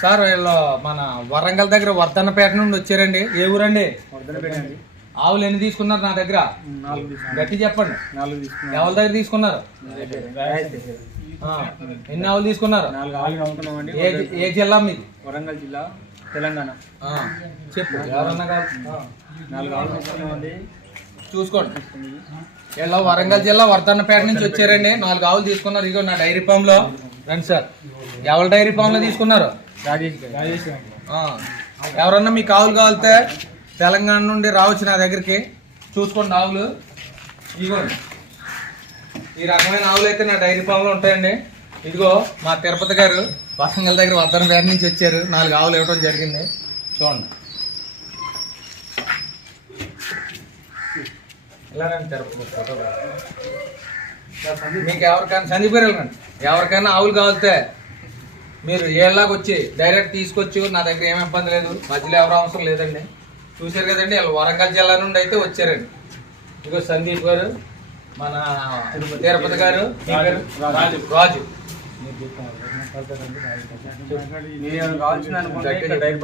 Sir వీళ్ళు మన వరంగల్ దగ్గర వర్ధన్నపేట నుండి వచ్చారండి. ఏ ఊరండి? ఆవులు ఎన్ని తీసుకున్నారు నా దగ్గర? గట్టి చెప్పండి. ఎవరి దగ్గర తీసుకున్నారు? ఎన్ని ఆవులు తీసుకున్నారు? నాలుగు ఆవులు అమ్ముకున్నామండి ఏ జిల్లా మీది? వరంగల్ జిల్లా తెలంగాణ. చెప్పు ఎవరన్నా చూసుకోండి. వీళ్ళు వరంగల్ జిల్లా వర్ధన్నపేట నుంచి వచ్చారండి. నాలుగు ఆవులు తీసుకున్నారు. ఇగో నా డైరీ ఫామ్లో రండి సార్. ఎవరి డైరీ ఫామ్లో తీసుకున్నారు? రాజేష్ రాజేష్ ఆ, ఎవరన్నా మీకు ఆవులు కావాలితే తెలంగాణ నుండి రావచ్చు నా దగ్గరికి. చూసుకోండి ఆవులు. ఇదిగోండి. ఈ రకమైన ఆవులు అయితే నా డైరీ ఫామ్లో ఉంటాయండి. ఇదిగో మా తిరుపతి గారు వసంగల్ దగ్గర వద్దన పేట నుంచి వచ్చారు. నాలుగు ఆవులు ఇవ్వడం జరిగింది. చూడండి. ఇలా రండి తిరుపతి మీకు ఎవరికైనా సందీప్ గారు వెళ్ళండి. ఎవరికైనా ఆవులు కావాలితే మీరు ఏళ్ళకి వచ్చి డైరెక్ట్ తీసుకొచ్చి నా దగ్గర ఏమి ఇబ్బంది లేదు. మధ్యలో ఎవరు అవసరం లేదండి. చూశారు కదండి వాళ్ళు వరంగల్ జిల్లా నుండి అయితే వచ్చారండి. ఇదిగో సందీప్ గారు మన తిరుపతి గారు? రాజు. రాజు. మీరు కావాల్సిన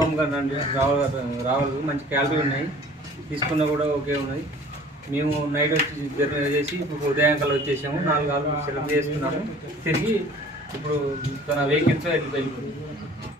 పంప్ కదండి రావాలి రావాలి మంచి క్యాలరీ ఉన్నాయి. తీసుకున్నా కూడా ఓకే ఉన్నాయి. మేము నైట్ వచ్చి జర్నీ చేసి ఇప్పుడు ఉదయంకల్లా వచ్చేసాము. నాలుగు ఆరు సెలెక్ట్ చేసుకున్నాము. తిరిగి ఇప్పుడు తన వెహికల్తో వెళ్ళిపోయింది.